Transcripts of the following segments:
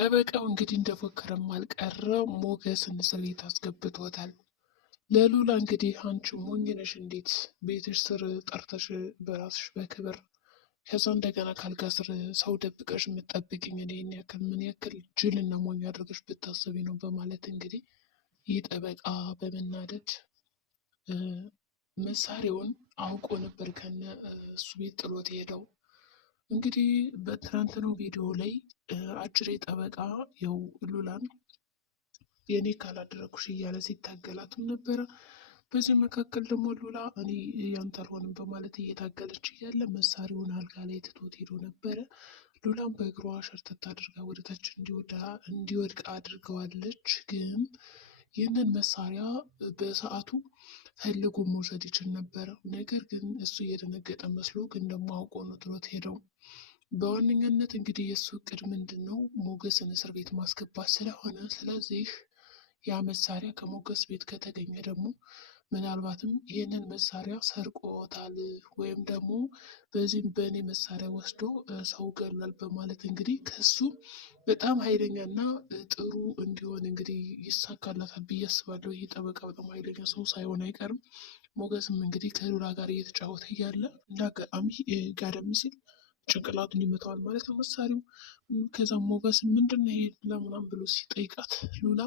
ጠበቃው እንግዲህ እንደፎከረም አልቀረ ሞገስን እስር ቤት አስገብቶታል። ለሉላ እንግዲህ አንቺ ሞኝ ነሽ እንዴት ቤትሽ ስር ጠርተሽ በራስሽ በክብር ከዛ እንደገና ካልጋ ስር ሰው ደብቀሽ የምትጠብቅኝ እኔ ይህን ያክል ምን ያክል ጅልና ሞኝ አድርገሽ ብታስቢ ነው በማለት እንግዲህ ይህ ጠበቃ በመናደድ መሳሪያውን አውቆ ነበር ከነ እሱ ቤት ጥሎት ሄደው። እንግዲህ በትናንትናው ቪዲዮ ላይ አጭሬ ጠበቃ ያው ሉላን የኔ ካላደረኩሽ እያለ ሲታገላትም ነበረ። በዚህ መካከል ደግሞ ሉላ እኔ ያንተ አልሆንም በማለት እየታገለች እያለ መሳሪያውን አልጋ ላይ ትቶት ሄዶ ነበረ። ሉላም በእግሯ ሸርተት አድርጋ ወደታች እንዲወድቅ አድርገዋለች። ግን ይህንን መሳሪያ በሰዓቱ ፈልጎ መውሰድ ይችል ነበረ። ነገር ግን እሱ እየደነገጠ መስሎ ግን ደግሞ አውቆ ነው ጥሎት ሄደው። በዋነኛነት እንግዲህ የእሱ እቅድ ምንድን ነው? ሞገስን እስር ቤት ማስገባት ስለሆነ ስለዚህ ያ መሳሪያ ከሞገስ ቤት ከተገኘ ደግሞ ምናልባትም ይህንን መሳሪያ ሰርቆታል ወይም ደግሞ በዚህም በእኔ መሳሪያ ወስዶ ሰው ገሏል በማለት እንግዲህ ከሱ በጣም ኃይለኛና ጥሩ እንዲሆን እንግዲህ ይሳካላታል ብዬ አስባለሁ። ይህ ጠበቃ በጣም ኃይለኛ ሰው ሳይሆን አይቀርም። ሞገስም እንግዲህ ከሉላ ጋር እየተጫወተ እያለ እንደ አጋጣሚ ጋደም ሲል ጭንቅላቱን ይመታዋል ማለት ነው መሳሪያው። ከዛም ሞገስ ምንድን ነው ይሄ ለምናም ብሎ ሲጠይቃት ሉላ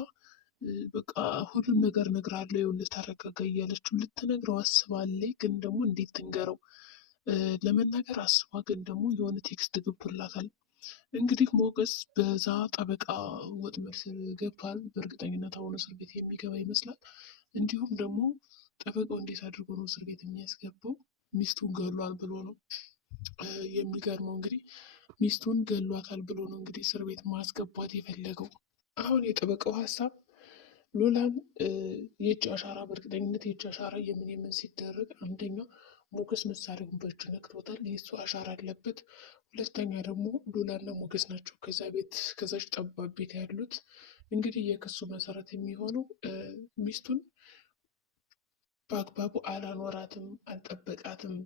በቃ ሁሉም ነገር እነግርሃለሁ ይኸውልህ ተረጋጋ እያለችው ልትነግረው አስባለች። ግን ደግሞ እንዴት ትንገረው? ለመናገር አስባ ግን ደግሞ የሆነ ቴክስት ገብቶላታል። እንግዲህ ሞገስ በዛ ጠበቃ ወጥመድ ስር ገብቷል። በእርግጠኝነት አሁን እስር ቤት የሚገባ ይመስላል። እንዲሁም ደግሞ ጠበቃው እንዴት አድርጎ ነው እስር ቤት የሚያስገባው? ሚስቱን ገሏል ብሎ ነው። የሚገርመው እንግዲህ ሚስቱን ገሏታል ብሎ ነው እንግዲህ እስር ቤት ማስገባት የፈለገው። አሁን የጠበቃው ሀሳብ ሉላን የእጅ አሻራ በእርግጠኝነት የእጅ አሻራ የምን ሲደረግ አንደኛ ሞገስ መሳሪያውን በእጁ ነክቶታል፣ የእሱ አሻራ አለበት። ሁለተኛ ደግሞ ሉላና ሞገስ ናቸው ከዛ ቤት ከዛች ጠባብ ቤት ያሉት። እንግዲህ የክሱ መሰረት የሚሆነው ሚስቱን በአግባቡ አላኖራትም፣ አልጠበቃትም፣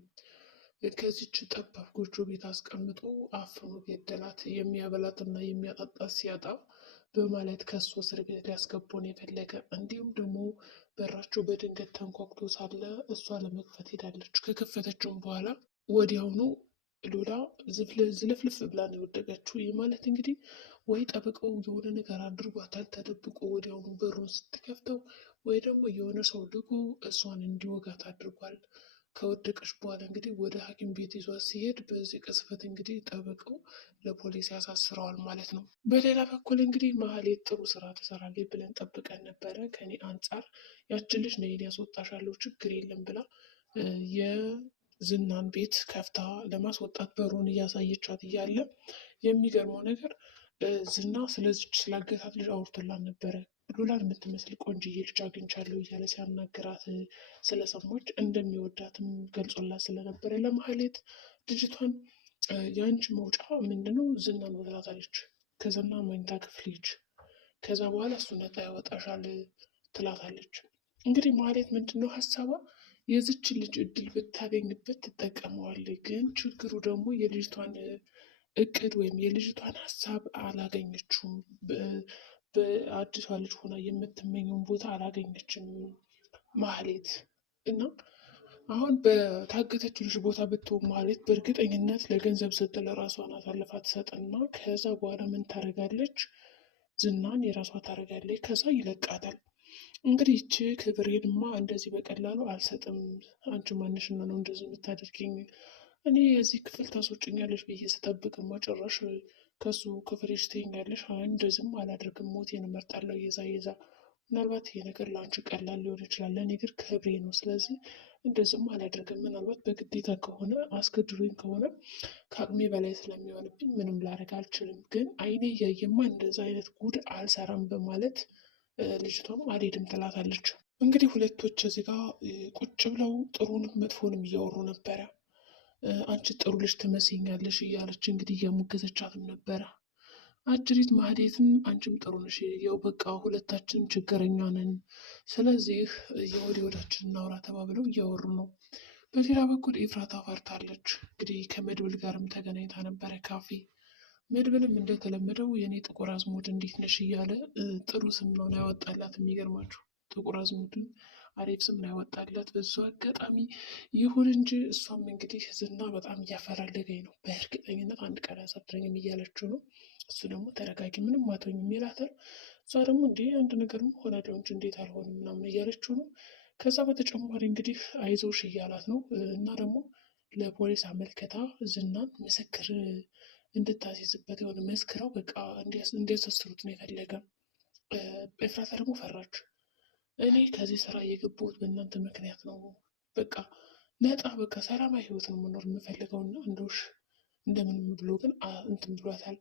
ከዚች ጠባብ ጎጆ ቤት አስቀምጦ አፍኖ ገደላት፣ የሚያበላትና የሚያጠጣት ሲያጣ በማለት ከሱ እስር ቤት ሊያስገባውን የፈለገ። እንዲሁም ደግሞ በራቸው በድንገት ተንኳኩቶ ሳለ እሷ ለመክፈት ሄዳለች። ከከፈተችውም በኋላ ወዲያውኑ ሉላ ዝልፍልፍ ብላ ነው የወደቀችው። ይህ ማለት እንግዲህ ወይ ጠበቃው የሆነ ነገር አድርጓታል ተደብቆ ወዲያውኑ በሩን ስትከፍተው፣ ወይ ደግሞ የሆነ ሰው ልኮ እሷን እንዲወጋት አድርጓል። ከወደቀች በኋላ እንግዲህ ወደ ሐኪም ቤት ይዟት ሲሄድ በዚህ ቅስፈት እንግዲህ ጠበቃው ለፖሊስ ያሳስረዋል ማለት ነው። በሌላ በኩል እንግዲህ ማህሌት ጥሩ ስራ ትሰራለች ብለን ጠብቀን ነበረ። ከኔ አንጻር ያችን ልጅ ነይን ያስወጣሻለሁ ችግር የለም ብላ የዝናን ቤት ከፍታ ለማስወጣት በሩን እያሳየቻት እያለ የሚገርመው ነገር ዝና ስለዚች ስላገታት ልጅ አውርቶላት ነበረ። ሉላን የምትመስል ቆንጅዬ ልጅ አግኝቻለሁ እያለ ሲያናግራት ስለሰሞች እንደሚወዳትም ገልጾላት ስለነበረ ለማህሌት ልጅቷን የአንቺ መውጫ ምንድነው ዝናን ወስዳታለች፣ ከዝና መኝታ ክፍል ሂጂ፣ ከዛ በኋላ እሱ ነፃ ያወጣሻል ትላታለች። እንግዲህ ማህሌት ምንድነው ሀሳቧ የዝችን ልጅ እድል ብታገኝበት ትጠቀመዋለች። ግን ችግሩ ደግሞ የልጅቷን እቅድ ወይም የልጅቷን ሀሳብ አላገኘችውም። በአዲሷ ልጅ ሆና የምትመኘውን ቦታ አላገኘችም ማህሌት። እና አሁን በታገተችው ልጅ ቦታ ብትሆን ማህሌት በእርግጠኝነት ለገንዘብ ስትል ራሷን አሳልፋ ትሰጥና ከዛ በኋላ ምን ታደርጋለች? ዝናን የራሷ ታደርጋለች። ከዛ ይለቃታል። እንግዲህ ይቺ ክብሬንማ እንደዚህ በቀላሉ አልሰጥም፣ አንቺ ማንሽና ነው እንደዚህ የምታደርጊኝ? እኔ የዚህ ክፍል ታስወጭኛለሽ ብዬ ስጠብቅማ ጭራሽ ከሱ ክፍልሽ ትይኛለሽ። እንደዚህም አላደርግም፣ ሞቴን እመርጣለሁ። የዛ ምናልባት ይሄ ነገር ለአንቺ ቀላል ሊሆን ይችላል፣ ለእኔ ግን ክብሬ ነው። ስለዚህ እንደዚህም አላደርግም። ምናልባት በግዴታ ከሆነ አስገድዶኝ ከሆነ ከአቅሜ በላይ ስለሚሆንብኝ ምንም ላደርግ አልችልም። ግን አይኔ እያየማ እንደዛ አይነት ጉድ አልሰራም በማለት ልጅቷም አልሄድም ትላታለች። እንግዲህ ሁለቶች እዚህ ጋር ቁጭ ብለው ጥሩንም መጥፎንም እያወሩ ነበረ። አንቺ ጥሩ ልጅ ትመስኛለሽ እያለች እንግዲህ እያሞገዘቻትም ነበረ። አጅሪት ማህሌትም አንቺም ጥሩ ነሽ፣ ያው በቃ ሁለታችንም ችግረኛ ነን፣ ስለዚህ የወዲ ወዳችን እናውራ ተባብለው እያወሩ ነው። በሌላ በኩል ኤፍራታ ፈርታለች። እንግዲህ ከመድብል ጋርም ተገናኝታ ነበረ ካፌ። መድብልም እንደተለመደው የኔ ጥቁር አዝሙድ እንዴት ነሽ እያለ ጥሩ ስም ነው ያወጣላት። የሚገርማችሁ ጥቁር አዝሙድን አሪፍ ስም ነው ያወጣላት በዙ አጋጣሚ። ይሁን እንጂ እሷም እንግዲህ ዝና በጣም እያፈላለገኝ ነው፣ በእርግጠኝነት አንድ ቀን አያሳድረኝም እያለችው ነው። እሱ ደግሞ ተረጋጊ፣ ምንም አትሆኝም ይላታል። እሷ ደግሞ እንዴ አንድ ነገር ሆናለሁ እንጂ እንዴት አልሆንም ምናምን እያለችው ነው። ከዛ በተጨማሪ እንግዲህ አይዞሽ እያላት ነው እና ደግሞ ለፖሊስ አመልከታ ዝናን ምስክር እንድታስይዝበት የሆነ መስክረው በቃ እንዲያሳስሩት ነው የፈለገ። ኤፍራታ ደግሞ ፈራች። እኔ ከዚህ ስራ የገባሁት በእናንተ ምክንያት ነው። በቃ ነጣ በቃ ሰላማዊ ህይወት ነው መኖር የምፈልገውና እንደውሽ እንደምንም ብሎ ግን እንትን ብሏታል።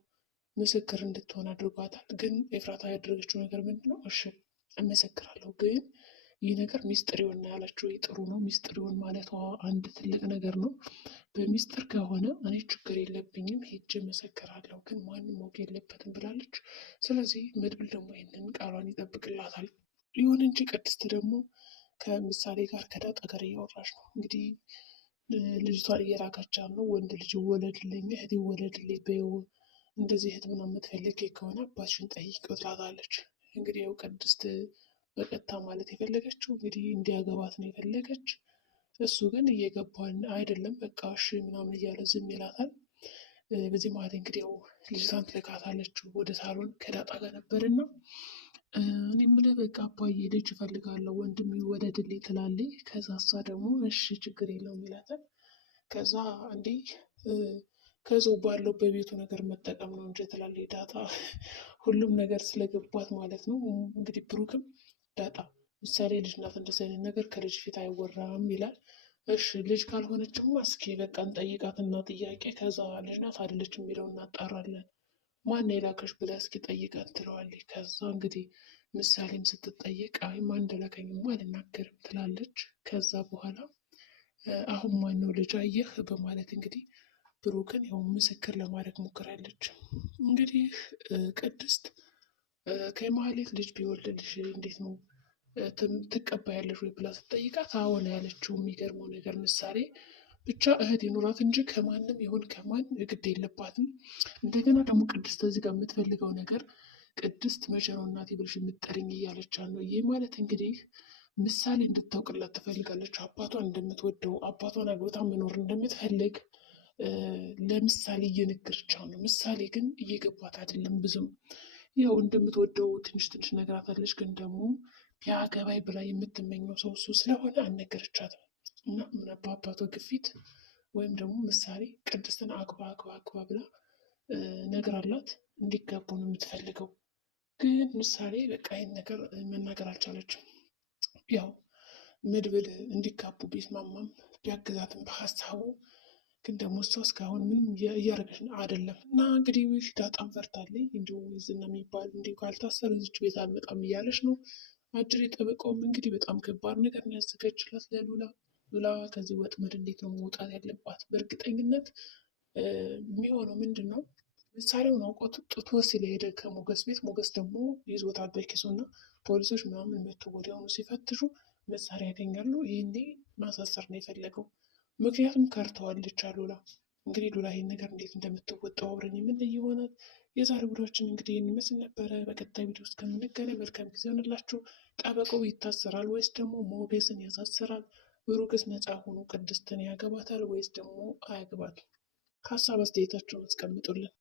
ምስክር እንድትሆን አድርጓታል። ግን ኤፍራታ ያደረገችው ነገር ምንድን ነው? እሺ እመሰክራለሁ፣ ግን ይህ ነገር ሚስጥር ይሆን ያለችው። ጥሩ ነው። ሚስጥር ይሆን ማለቷ አንድ ትልቅ ነገር ነው። በሚስጥር ከሆነ እኔ ችግር የለብኝም ሄጄ መሰክራለሁ፣ ግን ማንም ማወቅ የለበትም ብላለች። ስለዚህ መድብል ደግሞ ይህንን ቃሏን ይጠብቅላታል። ይሁን እንጂ ቅድስት ደግሞ ከምሳሌ ጋር ከዳጣ ጋር እያወራች ነው። እንግዲህ ልጅቷን እየላከቻት ነው። ወንድ ልጅ ይወለድልኝ፣ እህት ይወለድልኝ በይው፣ እንደዚህ እህት ምናምን የምትፈልግ ከሆነ አባትሽን ጠይቂው ትላታለች። እንግዲህ ያው ቅድስት በቀጥታ ማለት የፈለገችው እንግዲህ እንዲያገባት ነው የፈለገች። እሱ ግን እየገባን አይደለም፣ በቃ እሺ ምናምን እያለ ዝም ይላታል። በዚህ ማለት እንግዲህ ያው ልጅቷን ትልካታለች ወደ ሳሎን ከዳጣ ጋር ነበርና እኔ የምልህ በቃ አባዬ ልጅ እፈልጋለሁ ወንድም ይወለድልኝ ትላለች። ከዛ እሷ ደግሞ እሺ ችግር የለውም ይላታል። ከዛ እንዴ ከዛው ባለው በቤቱ ነገር መጠቀም ነው እንጂ ትላለች ዳጣ። ሁሉም ነገር ስለገባት ማለት ነው። እንግዲህ ብሩክም ዳጣ ምሳሌ ልጅ ናት፣ እንደዚህ አይነት ነገር ከልጅ ፊት አይወራም ይላል። እሺ ልጅ ካልሆነችማ እስኪ በቃ እንጠይቃትና ጥያቄ ከዛ ልጅ ናት አይደለች የሚለው እናጣራለን። ማን የላከሽ ብላ እስኪ ጠይቃት ትለዋለች። ከዛ እንግዲህ ምሳሌም ስትጠየቅ አይ ማን እንደላከኝማ አልናገርም ትላለች። ከዛ በኋላ አሁን ማነው ልጅ አየህ በማለት እንግዲህ ብሩክን ያው ምስክር ለማድረግ ሞክራለች። እንግዲህ ቅድስት ከማህሌት ልጅ ቢወልድልሽ እንዴት ነው ትቀባያለሽ ወይ ብላ ስትጠይቃት አዎን ያለችው። የሚገርመው ነገር ምሳሌ ብቻ እህት ይኑራት እንጂ ከማንም ይሁን ከማን ግድ የለባትም። እንደገና ደግሞ ቅድስት እዚህ ጋር የምትፈልገው ነገር ቅድስት መቼ ነው እናቴ ብለሽ የምትጠሪኝ እያለቻት ነው። ይህ ማለት እንግዲህ ምሳሌ እንድታውቅላት ትፈልጋለች። አባቷን እንደምትወደው አባቷን አግብታ መኖር እንደምትፈልግ ለምሳሌ እየነገረቻት ነው። ምሳሌ ግን እየገባት አይደለም ብዙም። ያው እንደምትወደው ትንሽ ትንሽ ነግራታለች፣ ግን ደግሞ ቢያገባይ ብላ የምትመኘው ሰው እሱ ስለሆነ አልነገረቻትም። እና ምን በአባቷ ግፊት ወይም ደግሞ ምሳሌ ቅድስትን አግባ አግባ አግባ ብላ ነግራላት እንዲጋቡ ነው የምትፈልገው። ግን ምሳሌ በቃ ይህን ነገር መናገር አልቻለችም። ያው መድብል እንዲጋቡ ቢስማማም ቢያግዛትም በሀሳቡ ግን ደግሞ እሷ እስካሁን ምንም እያደረገች አይደለም። እና እንግዲህ ዳጣም ፈርታለች። እንዲሁ ዝና የሚባል እንዲሁ ካልታሰረ እዚች ቤት አልመጣም እያለች ነው። አጭር የጠበቀውም እንግዲህ በጣም ከባድ ነገር ነው ያዘጋጅላት ለሉላ። ሉላ ከዚህ ወጥመድ እንዴት ነው መውጣት ያለባት? በእርግጠኝነት የሚሆነው ምንድን ነው ምሳሌውን አውቆ ጥቶ ስለሄደ ከሞገስ ቤት፣ ሞገስ ደግሞ ይዞታል በኪሱ እና ፖሊሶች ምናምን መቶ ወዲያውኑ ሲፈትሹ መሳሪያ ያገኛሉ። ይህኔ ማሳሰር ነው የፈለገው። ምክንያቱም ከርተዋለች ሉላ። እንግዲህ ሉላ ይህን ነገር እንዴት እንደምትወጣው አብረን የምናይ ይሆናል። የዛሬ ቪዲዮችን እንግዲህ ይህን ይመስል ነበረ። በቀጣይ ቪዲዮ ውስጥ ከምንገናኝ መልካም ጊዜ ሆንላችሁ። ጠበቃው ይታሰራል ወይስ ደግሞ ሞገስን ያሳስራል? ብሩክስ ነፃ ሆኖ ቅድስትን ያገባታል ወይስ ደግሞ አያገባትም? ሀሳብ አስተያየታቸውን አስቀምጡልን።